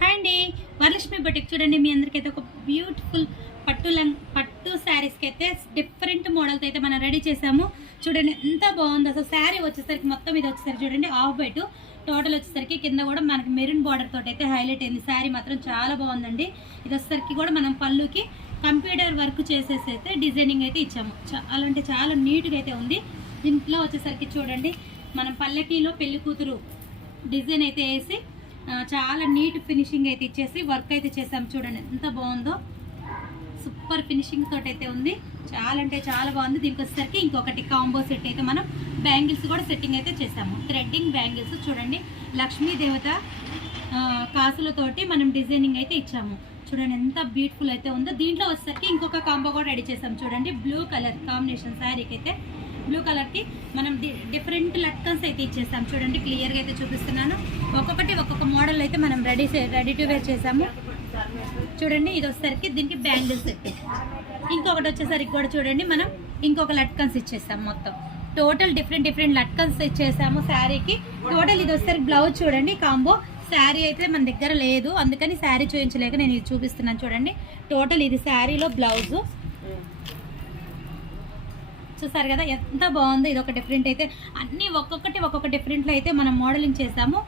Hi అండి, Varalakshmi boutique చూడండి. మీ అందరికైతే ఒక బ్యూటిఫుల్ పట్టు శారీస్కి అయితే డిఫరెంట్ మోడల్తో అయితే మనం రెడీ చేసాము. చూడండి ఎంత బాగుంది అసలు. శారీ వచ్చేసరికి మొత్తం ఇది వచ్చేసరికి చూడండి ఆఫ్ బైట్ టోటల్ వచ్చేసరికి కింద కూడా మనకి మెరూన్ బార్డర్ తోటి అయితే హైలైట్ అయింది. శారీ మాత్రం చాలా బాగుందండి. ఇది వచ్చేసరికి కూడా మనం పళ్ళుకి కంప్యూటర్ వర్క్ చేసేసి అయితే డిజైనింగ్ అయితే ఇచ్చాము. చాలా అంటే చాలా నీట్గా అయితే ఉంది. దీంట్లో వచ్చేసరికి చూడండి మనం పల్లెకీలో పెళ్లి కూతురు డిజైన్ అయితే వేసి చాలా నీట్ ఫినిషింగ్ అయితే ఇచ్చేసి వర్క్ అయితే చేసాము. చూడండి ఎంత బాగుందో, సూపర్ ఫినిషింగ్ తోటి అయితే ఉంది. చాలా అంటే చాలా బాగుంది. దీనికి వచ్చేసరికి ఇంకొకటి కాంబో సెట్ అయితే మనం బ్యాంగిల్స్ కూడా సెట్టింగ్ అయితే చేసాము. థ్రెడ్డింగ్ బ్యాంగిల్స్ చూడండి, లక్ష్మీ దేవత కాసులతోటి మనం డిజైనింగ్ అయితే ఇచ్చాము. చూడండి ఎంత బ్యూటిఫుల్ అయితే ఉందో. దీంట్లో వచ్చేసరికి ఇంకొక కాంబో కూడా రెడీ చేసాము. చూడండి బ్లూ కలర్ కాంబినేషన్ శారీకి అయితే బ్లూ కలర్కి మనం డిఫరెంట్ లట్కన్స్ అయితే ఇచ్చేసాం. చూడండి క్లియర్గా అయితే చూపిస్తున్నాను. ఒక్కొక్క మోడల్ అయితే మనం రెడీ టు వేర్ చేసాము. చూడండి ఇది వచ్చేసరికి దీనికి బ్యాంగిల్స్ సెట్. ఇంకొకటి వచ్చేసరికి కూడా చూడండి మనం ఇంకొక లట్కన్స్ ఇచ్చేసాం. మొత్తం టోటల్ డిఫరెంట్ లట్కన్స్ ఇచ్చేసాము శారీకి. టోటల్ ఇది వచ్చేసరికి బ్లౌజ్ చూడండి కాంబో. శారీ అయితే మన దగ్గర లేదు, అందుకని శారీ చూపించలేక నేను ఇది చూపిస్తున్నాను. చూడండి టోటల్ ఇది శారీలో బ్లౌజు. చూసారు కదా ఎంత బాగుందో. ఇది ఒక డిఫరెంట్ అయితే అన్నీ ఒక్కొక్క డిఫరెంట్లో అయితే మనం మోడలింగ్ చేసాము.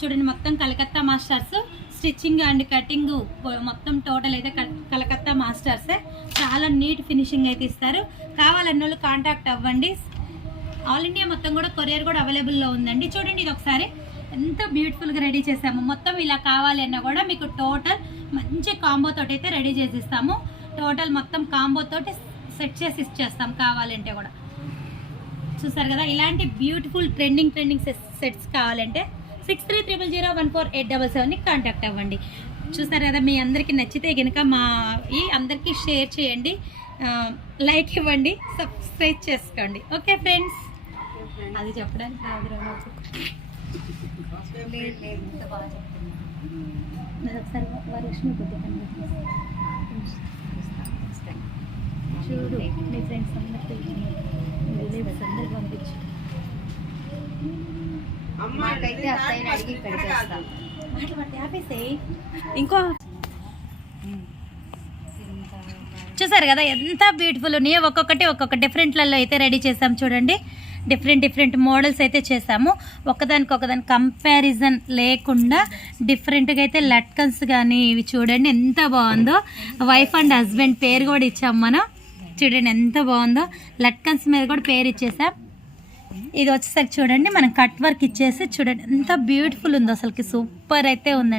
చూడండి మొత్తం Calcutta masters stitching and cutting మొత్తం టోటల్ అయితే కలకత్తా మాస్టర్సే. చాలా నీట్ ఫినిషింగ్ అయితే ఇస్తారు. కావాలన్న వాళ్ళు కాంటాక్ట్ అవ్వండి. ఆల్ ఇండియా మొత్తం కూడా కొరియర్ కూడా అవైలబుల్లో ఉందండి. చూడండి ఇది ఒకసారి ఎంత బ్యూటిఫుల్గా రెడీ చేసాము. మొత్తం ఇలా కావాలి అన్నా కూడా మీకు టోటల్ మంచి కాంబోతోటి అయితే రెడీ చేసిస్తాము. టోటల్ మొత్తం కాంబోతోటి సెట్ చేసి ఇచ్చేస్తాం కావాలంటే కూడా. చూసారు కదా, ఇలాంటి బ్యూటిఫుల్ ట్రెండింగ్ సెట్స్ కావాలంటే 6300014877ని కాంటాక్ట్ అవ్వండి. చూసారు కదా, మీ అందరికీ నచ్చితే కనుక అందరికీ షేర్ చేయండి, లైక్ ఇవ్వండి, సబ్స్క్రైబ్ చేసుకోండి. ఓకే ఫ్రెండ్స్, అది చెప్పడానికి ఒకసారి వరలక్ష్మి చూడు డిజైన్స్ అందరు పంపించు. ఇంకో చూసారు కదా ఎంత బ్యూటిఫుల్ ఉన్నాయో. ఒక్కొక్క డిఫరెంట్లలో అయితే రెడీ చేసాం. చూడండి డిఫరెంట్ మోడల్స్ అయితే చేసాము. ఒకదానికి కంపారిజన్ లేకుండా డిఫరెంట్గా అయితే లట్కన్స్ కానీ ఇవి చూడండి ఎంత బాగుందో. వైఫ్ అండ్ హస్బెండ్ పేరు కూడా ఇచ్చాము మనం. చూడండి ఎంత బాగుందో. లట్కన్స్ మీద కూడా పేరు ఇచ్చేసాం. ఇది వచ్చేసరికి చూడండి మనం కట్ వర్క్ ఇచ్చేసి చూడండి ఎంత బ్యూటిఫుల్ ఉందో. అసలుకి సూపర్ అయితే ఉందండి.